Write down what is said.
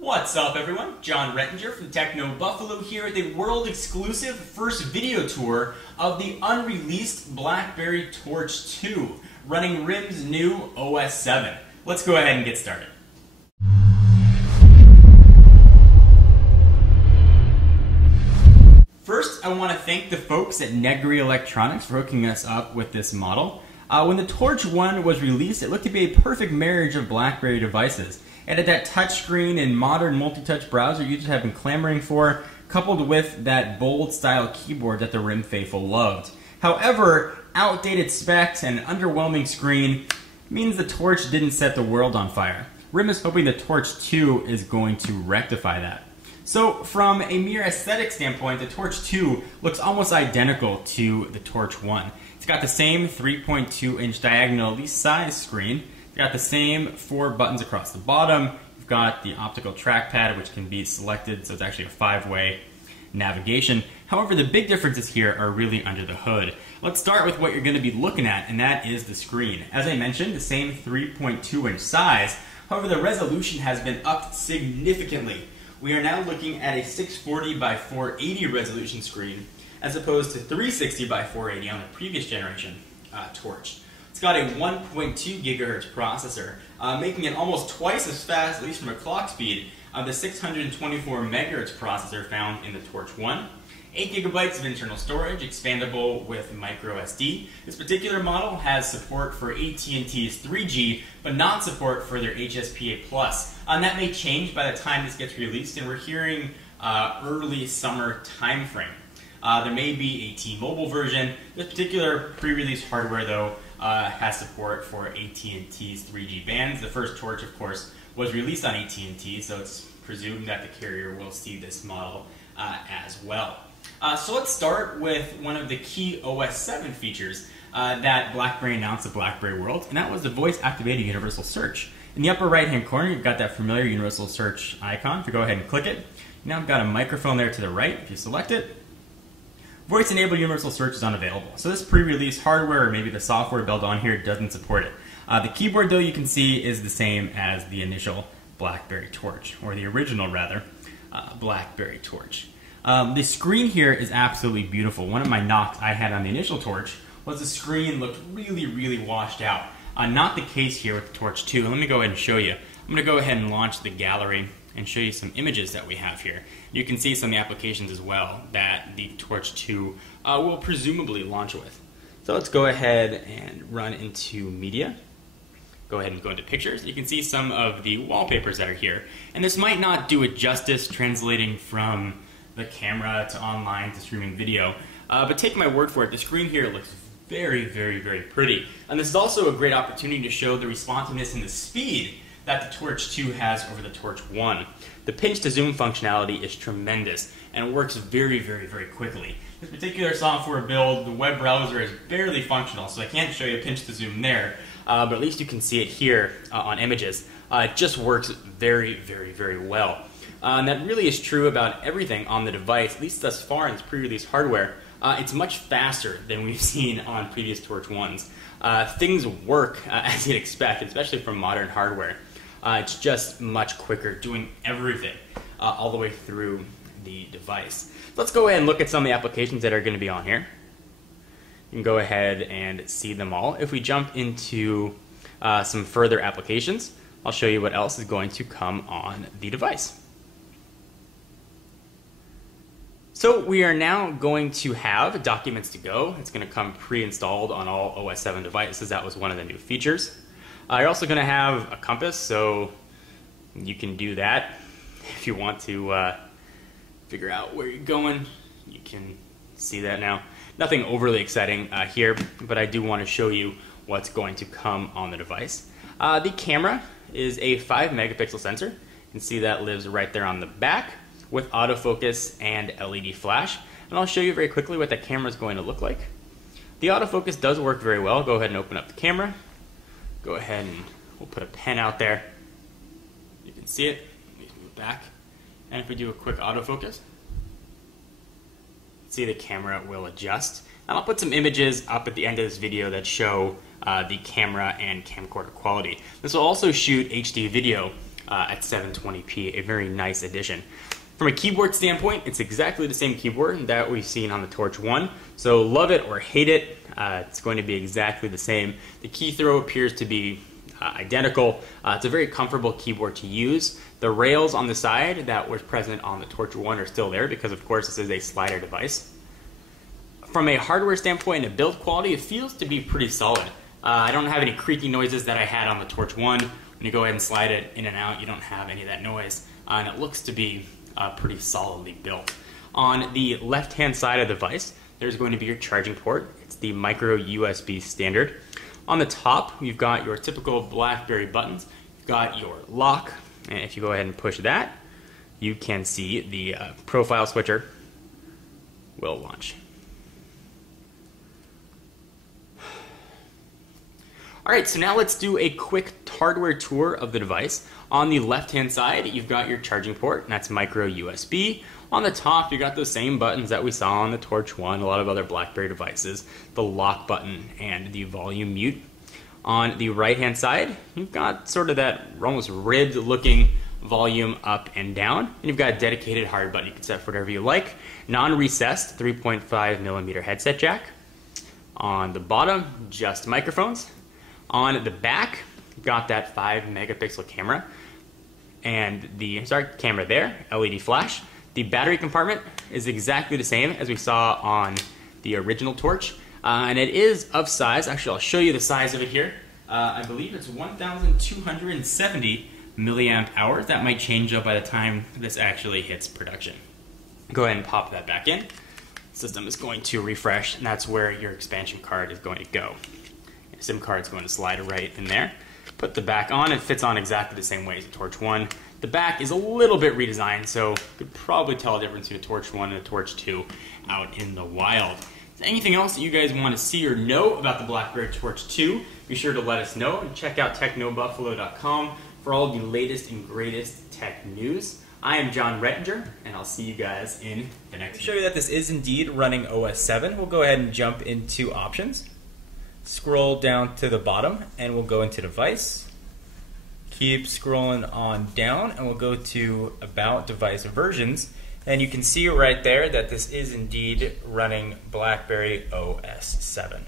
What's up, everyone? John Rettinger from Techno Buffalo here at the world-exclusive first video tour of the unreleased Blackberry Torch 2, running RIM's new OS 7. Let's go ahead and get started. First, I want to thank the folks at Negri Electronics for hooking us up with this model. When the Torch 1 was released, it looked to be a perfect marriage of BlackBerry devices. It had that touchscreen and modern multi-touch browser users have been clamoring for, coupled with that bold style keyboard that the RIM faithful loved. However, outdated specs and an underwhelming screen means the Torch didn't set the world on fire. RIM is hoping the Torch 2 is going to rectify that. So from a mere aesthetic standpoint, the Torch 2 looks almost identical to the Torch 1. It's got the same 3.2-inch diagonally size screen. It's got the same 4 buttons across the bottom. You've got the optical trackpad, which can be selected, so it's actually a 5-way navigation. However, the big differences here are really under the hood. Let's start with what you're going to be looking at, and that is the screen. As I mentioned, the same 3.2-inch size. However, the resolution has been upped significantly. We are now looking at a 640 by 480 resolution screen, as opposed to 360 by 480 on the previous generation Torch. It's got a 1.2 gigahertz processor, making it almost twice as fast, at least from a clock speed, of the 624 megahertz processor found in the Torch 1. 8 gigabytes of internal storage, expandable with micro SD. This particular model has support for AT&T's 3G, but not support for their HSPA+. And that may change by the time this gets released, and we're hearing early summer timeframe. There may be a T-Mobile version. This particular pre-release hardware, though, has support for AT&T's 3G bands. The first Torch, of course, was released on AT&T, so it's presumed that the carrier will see this model as well. So let's start with one of the key OS 7 features that BlackBerry announced at BlackBerry World, and that was the voice-activated universal search. In the upper right-hand corner, you've got that familiar universal search icon. If you go ahead and click it, now I've got a microphone there to the right. If you select it, voice-enabled universal search is unavailable. So this pre-release hardware, or maybe the software built on here, doesn't support it. The keyboard, though, you can see is the same as the initial BlackBerry Torch, or the original, rather, BlackBerry Torch. The screen here is absolutely beautiful. One of my knocks I had on the initial Torch was the screen looked really, really washed out. Not the case here with the Torch 2. Let me go ahead and show you. I'm going to go ahead and launch the gallery and show you some images that we have here. You can see some of the applications as well that the Torch 2 will presumably launch with. So let's go ahead and run into media. Go ahead and go into pictures. You can see some of the wallpapers that are here. And this might not do it justice translating from the camera to online to streaming video, but take my word for it, the screen here looks very, very, very pretty. And this is also a great opportunity to show the responsiveness and the speed that the Torch 2 has over the Torch 1. The pinch to zoom functionality is tremendous and works very, very, very quickly. This particular software build, the web browser is barely functional, so I can't show you a pinch to zoom there, but at least you can see it here on images. It just works very, very, very well. And that really is true about everything on the device, at least thus far in its pre-release hardware. It's much faster than we've seen on previous Torch 1s. Things work as you'd expect, especially from modern hardware. It's just much quicker, doing everything all the way through the device. So let's go ahead and look at some of the applications that are going to be on here. You can go ahead and see them all. If we jump into some further applications, I'll show you what else is going to come on the device. So we are now going to have Documents to Go. It's going to come pre-installed on all OS 7 devices. That was one of the new features. You're also going to have a compass, so you can do that if you want to figure out where you're going. You can see that now. Nothing overly exciting here, but I do want to show you what's going to come on the device. The camera is a 5 megapixel sensor. You can see that lives right there on the back, with autofocus and LED flash. And I'll show you very quickly what that camera is going to look like. The autofocus does work very well. Go ahead and open up the camera. Go ahead and we'll put a pen out there. You can see it. Let me move back. And if we do a quick autofocus, see the camera will adjust. And I'll put some images up at the end of this video that show the camera and camcorder quality. This will also shoot HD video at 720p, a very nice addition. From a keyboard standpoint, it's exactly the same keyboard that we've seen on the Torch 1, so love it or hate it, it's going to be exactly the same. The key throw appears to be identical. It's a very comfortable keyboard to use. The rails on the side that was present on the Torch 1 are still there because, of course, this is a slider device. From a hardware standpoint and a build quality, it feels to be pretty solid. I don't have any creaking noises that I had on the Torch 1. When you go ahead and slide it in and out, you don't have any of that noise, and it looks to be pretty solidly built. On the left-hand side of the device, there's going to be your charging port. It's the micro USB standard. On the top, you've got your typical BlackBerry buttons. You've got your lock, and if you go ahead and push that, you can see the profile switcher will launch. Alright, so now let's do a quick hardware tour of the device. On the left-hand side, you've got your charging port, and that's micro USB. On the top, you got those same buttons that we saw on the Torch 1, a lot of other BlackBerry devices, the lock button and the volume mute. On the right-hand side, you've got sort of that almost ribbed-looking volume up and down, and you've got a dedicated hard button you can set for whatever you like. Non-recessed 3.5mm headset jack. On the bottom, just microphones. On the back, you've got that 5-megapixel camera and the camera there, LED flash. The battery compartment is exactly the same as we saw on the original Torch, and it is of size. Actually, I'll show you the size of it here. I believe it's 1,270 milliamp hours. That might change up by the time this actually hits production. Go ahead and pop that back in. The system is going to refresh, and that's where your expansion card is going to go. SIM card's going to slide right in there. Put the back on, it fits on exactly the same way as the Torch 1. The back is a little bit redesigned, so you could probably tell the difference between a Torch 1 and a Torch 2 out in the wild. Is there anything else that you guys want to see or know about the Blackberry Torch 2? Be sure to let us know, and check out technobuffalo.com for all the latest and greatest tech news. I am John Rettinger, and I'll see you guys in the next video. To show you that this is indeed running OS 7, we'll go ahead and jump into options. Scroll down to the bottom and we'll go into device. Keep scrolling on down and we'll go to about device versions, and you can see right there that this is indeed running BlackBerry OS 7.